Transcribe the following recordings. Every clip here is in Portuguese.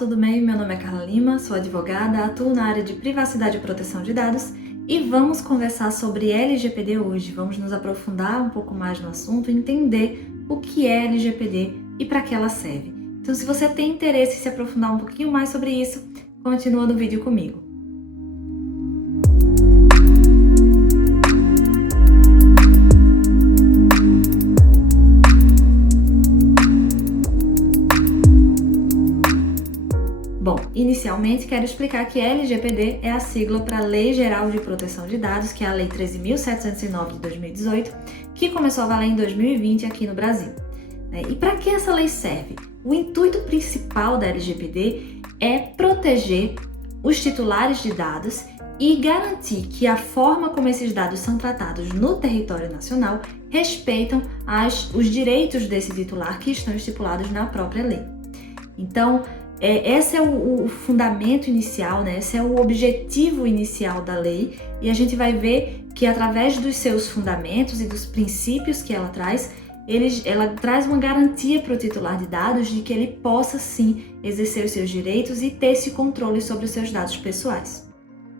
Tudo bem? Meu nome é Carla Lima, sou advogada, atuo na área de privacidade e proteção de dados e vamos conversar sobre LGPD hoje. Vamos nos aprofundar um pouco mais no assunto, entender o que é LGPD e para que ela serve. Então, se você tem interesse em se aprofundar um pouquinho mais sobre isso, continua no vídeo comigo. Bom, inicialmente quero explicar que LGPD é a sigla para Lei Geral de Proteção de Dados, que é a Lei 13.709 de 2018, que começou a valer em 2020 aqui no Brasil. E para que essa lei serve? O intuito principal da LGPD é proteger os titulares de dados e garantir que a forma como esses dados são tratados no território nacional respeitam os direitos desse titular que estão estipulados na própria lei. Então, esse é o fundamento inicial, né? Esse é o objetivo inicial da lei, e a gente vai ver que através dos seus fundamentos e dos princípios que ela traz uma garantia para o titular de dados de que ele possa sim exercer os seus direitos e ter esse controle sobre os seus dados pessoais.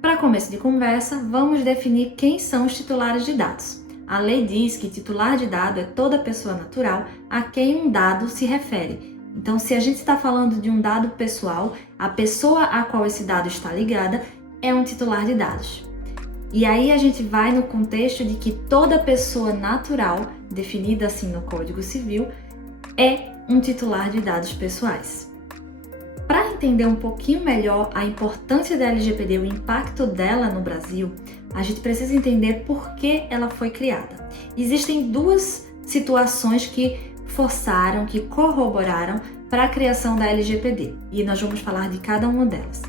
Para começo de conversa, vamos definir quem são os titulares de dados. A lei diz que titular de dado é toda pessoa natural a quem um dado se refere. Então, se a gente está falando de um dado pessoal, a pessoa a qual esse dado está ligada é um titular de dados. E aí a gente vai no contexto de que toda pessoa natural, definida assim no Código Civil, é um titular de dados pessoais. Para entender um pouquinho melhor a importância da LGPD, o impacto dela no Brasil, a gente precisa entender por que ela foi criada. Existem duas situações que forçaram, que corroboraram para a criação da LGPD, e nós vamos falar de cada uma delas.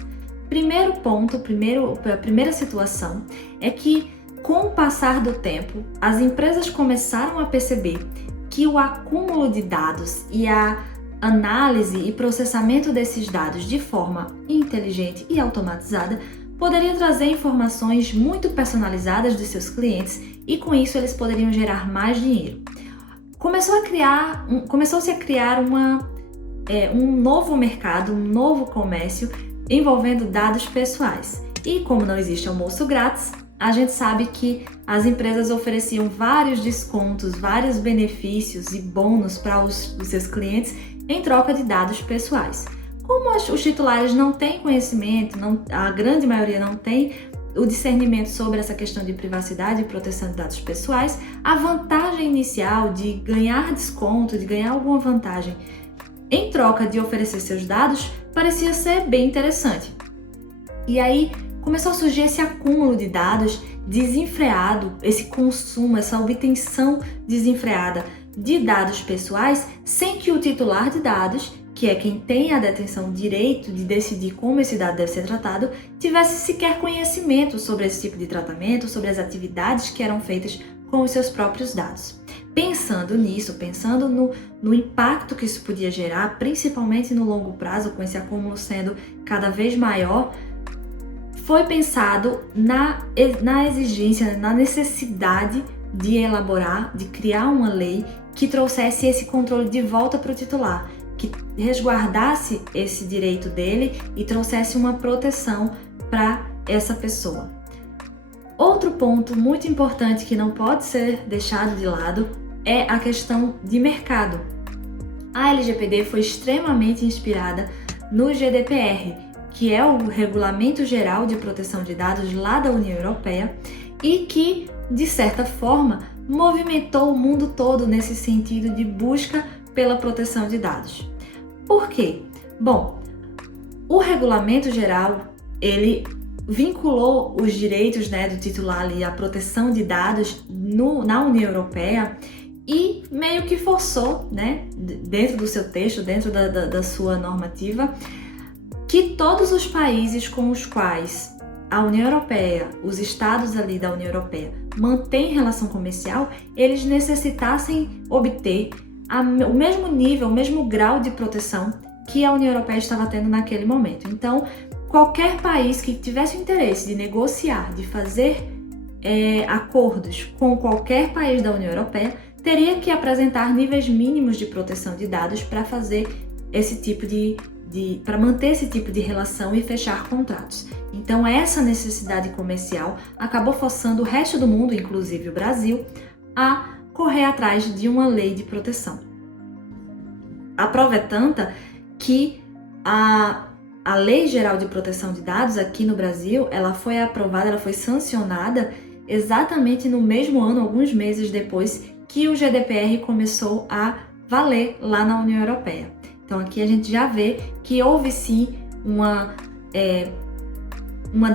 Primeiro ponto, a primeira situação é que, com o passar do tempo, as empresas começaram a perceber que o acúmulo de dados e a análise e processamento desses dados de forma inteligente e automatizada poderia trazer informações muito personalizadas dos seus clientes, e com isso eles poderiam gerar mais dinheiro. Começou-se a criar um novo mercado, um novo comércio envolvendo dados pessoais. E como não existe almoço grátis, a gente sabe que as empresas ofereciam vários descontos, vários benefícios e bônus para os seus clientes em troca de dados pessoais. Como os titulares não têm conhecimento, a grande maioria não tem o discernimento sobre essa questão de privacidade e proteção de dados pessoais, a vantagem inicial de ganhar desconto, de ganhar alguma vantagem em troca de oferecer seus dados, parecia ser bem interessante. E aí começou a surgir esse acúmulo de dados desenfreado, esse consumo, essa obtenção desenfreada de dados pessoais, sem que o titular de dados, que é quem tem a detenção, direito de decidir como esse dado deve ser tratado, tivesse sequer conhecimento sobre esse tipo de tratamento, sobre as atividades que eram feitas com os seus próprios dados. Pensando nisso, pensando no impacto que isso podia gerar, principalmente no longo prazo, com esse acúmulo sendo cada vez maior, foi pensado na exigência, na necessidade de elaborar, de criar uma lei que trouxesse esse controle de volta para o titular, que resguardasse esse direito dele e trouxesse uma proteção para essa pessoa. Outro ponto muito importante que não pode ser deixado de lado é a questão de mercado. A LGPD foi extremamente inspirada no GDPR, que é o Regulamento Geral de Proteção de Dados lá da União Europeia, e que, de certa forma, movimentou o mundo todo nesse sentido de busca pela proteção de dados. Por quê? Bom, o Regulamento Geral, ele vinculou os direitos, do titular ali, a proteção de dados na União Europeia, e meio que forçou, dentro do seu texto, dentro da sua normativa, que todos os países com os quais a União Europeia, os estados ali da União Europeia mantêm relação comercial, eles necessitassem obter o mesmo nível, o mesmo grau de proteção que a União Europeia estava tendo naquele momento. Então, qualquer país que tivesse o interesse de negociar, de fazer acordos com qualquer país da União Europeia, teria que apresentar níveis mínimos de proteção de dados para fazer esse tipo de para manter esse tipo de relação e fechar contratos. Então essa necessidade comercial acabou forçando o resto do mundo, inclusive o Brasil, a correr atrás de uma lei de proteção. A prova é tanta que a Lei Geral de Proteção de Dados aqui no Brasil, ela foi aprovada, ela foi sancionada exatamente no mesmo ano, alguns meses depois que o GDPR começou a valer lá na União Europeia. Então aqui a gente já vê que houve sim uma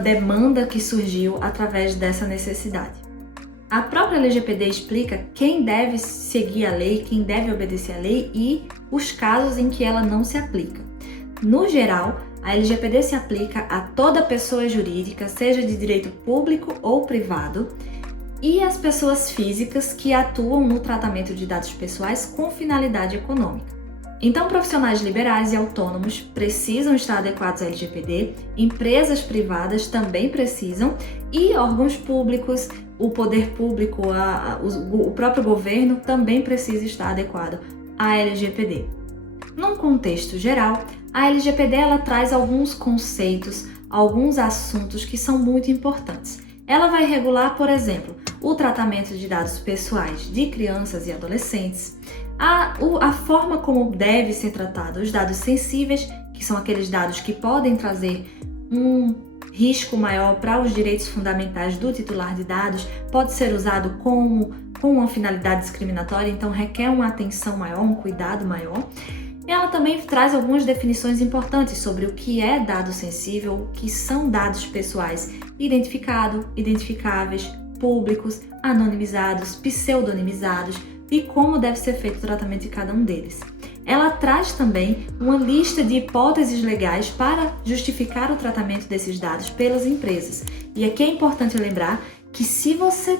demanda que surgiu através dessa necessidade. A própria LGPD explica quem deve seguir a lei, quem deve obedecer à lei e os casos em que ela não se aplica. No geral, a LGPD se aplica a toda pessoa jurídica, seja de direito público ou privado, e as pessoas físicas que atuam no tratamento de dados pessoais com finalidade econômica. Então, profissionais liberais e autônomos precisam estar adequados à LGPD, empresas privadas também precisam, e órgãos públicos, o poder público, o próprio governo também precisa estar adequado à LGPD. Num contexto geral, a LGPD ela traz alguns conceitos, alguns assuntos que são muito importantes. Ela vai regular, por exemplo, o tratamento de dados pessoais de crianças e adolescentes, a forma como deve ser tratado os dados sensíveis, que são aqueles dados que podem trazer um risco maior para os direitos fundamentais do titular de dados, pode ser usado com uma finalidade discriminatória, então requer uma atenção maior, um cuidado maior. E ela também traz algumas definições importantes sobre o que é dado sensível, o que são dados pessoais identificados, identificáveis, públicos, anonimizados, pseudonimizados e como deve ser feito o tratamento de cada um deles. Ela traz também uma lista de hipóteses legais para justificar o tratamento desses dados pelas empresas. E aqui é importante lembrar que se você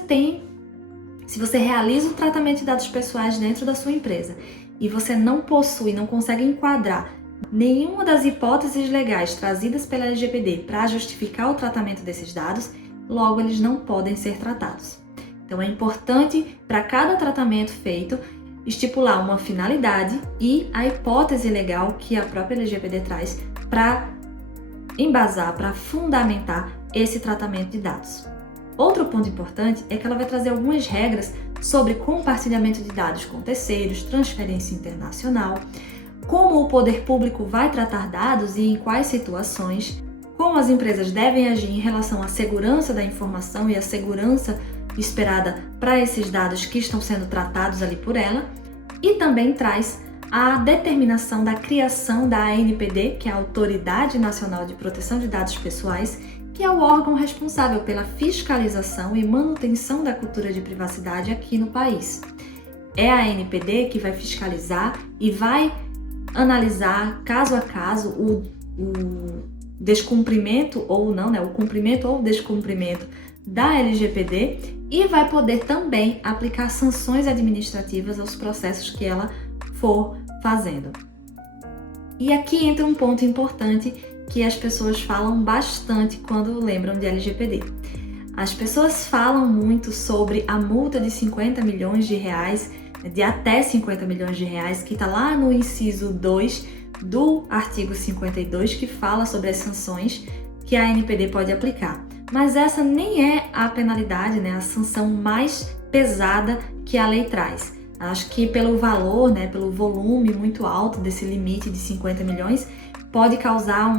realiza o tratamento de dados pessoais dentro da sua empresa e você não possui, não consegue enquadrar nenhuma das hipóteses legais trazidas pela LGPD para justificar o tratamento desses dados, logo eles não podem ser tratados. Então é importante para cada tratamento feito estipular uma finalidade e a hipótese legal que a própria LGPD traz para embasar, para fundamentar esse tratamento de dados. Outro ponto importante é que ela vai trazer algumas regras sobre compartilhamento de dados com terceiros, transferência internacional, como o poder público vai tratar dados e em quais situações, como as empresas devem agir em relação à segurança da informação e à segurança esperada para esses dados que estão sendo tratados ali por ela, e também traz a determinação da criação da ANPD, que é a Autoridade Nacional de Proteção de Dados Pessoais, que é o órgão responsável pela fiscalização e manutenção da cultura de privacidade aqui no país. É a ANPD que vai fiscalizar e vai analisar caso a caso o descumprimento ou não, o cumprimento ou descumprimento da LGPD e vai poder também aplicar sanções administrativas aos processos que ela for fazendo. E aqui entra um ponto importante que as pessoas falam bastante quando lembram de LGPD. As pessoas falam muito sobre a multa de 50 milhões de reais, de até 50 milhões de reais, que está lá no inciso 2 do artigo 52, que fala sobre as sanções que a ANPD pode aplicar. Mas essa nem é a penalidade, a sanção mais pesada que a lei traz. Acho que pelo valor, pelo volume muito alto desse limite de 50 milhões, pode causar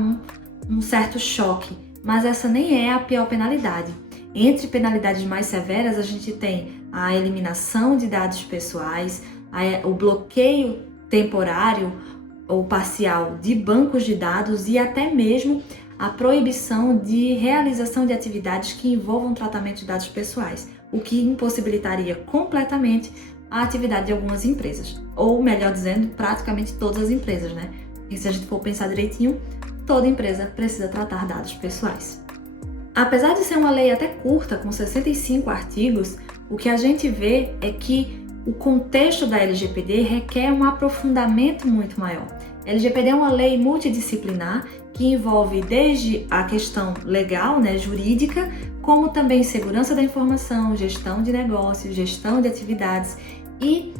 um certo choque, mas essa nem é a pior penalidade. Entre penalidades mais severas, a gente tem a eliminação de dados pessoais, o bloqueio temporário ou parcial de bancos de dados e até mesmo a proibição de realização de atividades que envolvam tratamento de dados pessoais, o que impossibilitaria completamente a atividade de algumas empresas, ou melhor dizendo, praticamente todas as empresas, Porque se a gente for pensar direitinho, toda empresa precisa tratar dados pessoais. Apesar de ser uma lei até curta, com 65 artigos, o que a gente vê é que o contexto da LGPD requer um aprofundamento muito maior. A LGPD é uma lei multidisciplinar que envolve desde a questão legal, jurídica, como também segurança da informação, gestão de negócios, gestão de atividades e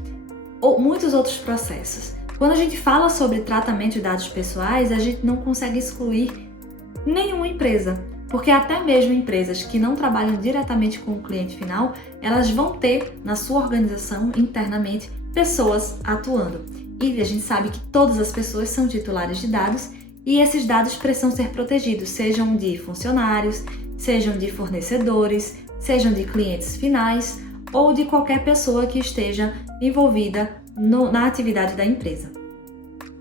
muitos outros processos. Quando a gente fala sobre tratamento de dados pessoais, a gente não consegue excluir nenhuma empresa, porque até mesmo empresas que não trabalham diretamente com o cliente final, elas vão ter na sua organização internamente pessoas atuando. E a gente sabe que todas as pessoas são titulares de dados e esses dados precisam ser protegidos, sejam de funcionários, sejam de fornecedores, sejam de clientes finais ou de qualquer pessoa que esteja envolvida na atividade da empresa.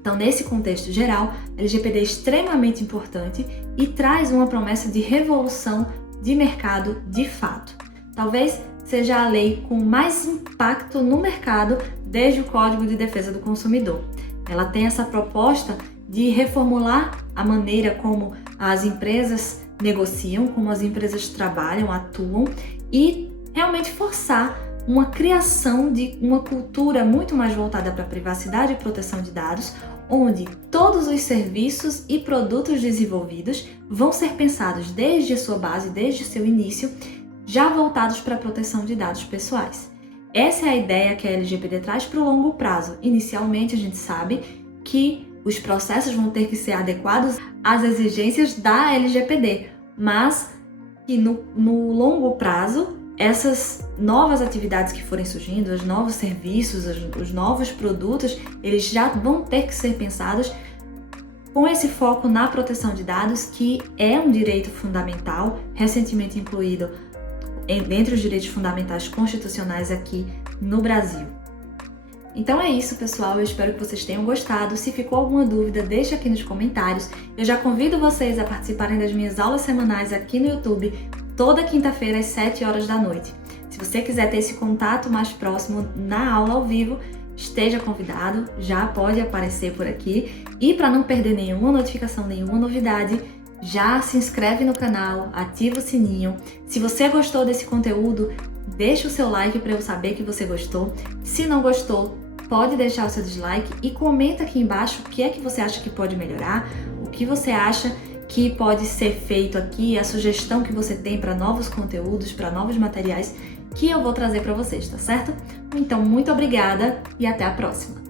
Então, nesse contexto geral, a LGPD é extremamente importante e traz uma promessa de revolução de mercado de fato. Talvez seja a lei com mais impacto no mercado desde o Código de Defesa do Consumidor. Ela tem essa proposta de reformular a maneira como as empresas negociam, como as empresas trabalham, atuam e realmente forçar uma criação de uma cultura muito mais voltada para a privacidade e proteção de dados, onde todos os serviços e produtos desenvolvidos vão ser pensados desde a sua base, desde o seu início, já voltados para a proteção de dados pessoais. Essa é a ideia que a LGPD traz para o longo prazo. Inicialmente, a gente sabe que os processos vão ter que ser adequados às exigências da LGPD, mas que no longo prazo, essas novas atividades que forem surgindo, os novos serviços, os novos produtos, eles já vão ter que ser pensados com esse foco na proteção de dados, que é um direito fundamental, recentemente incluído entre os direitos fundamentais constitucionais aqui no Brasil. Então é isso, pessoal, eu espero que vocês tenham gostado. Se ficou alguma dúvida, deixa aqui nos comentários. Eu já convido vocês a participarem das minhas aulas semanais aqui no YouTube, toda quinta-feira às 7 horas da noite. Se você quiser ter esse contato mais próximo na aula ao vivo, esteja convidado, já pode aparecer por aqui. E para não perder nenhuma notificação, nenhuma novidade, já se inscreve no canal, ativa o sininho. Se você gostou desse conteúdo, deixa o seu like para eu saber que você gostou. Se não gostou, pode deixar o seu dislike e comenta aqui embaixo o que é que você acha que pode melhorar, o que você acha que pode ser feito aqui, a sugestão que você tem para novos conteúdos, para novos materiais que eu vou trazer para vocês, tá certo? Então, muito obrigada e até a próxima!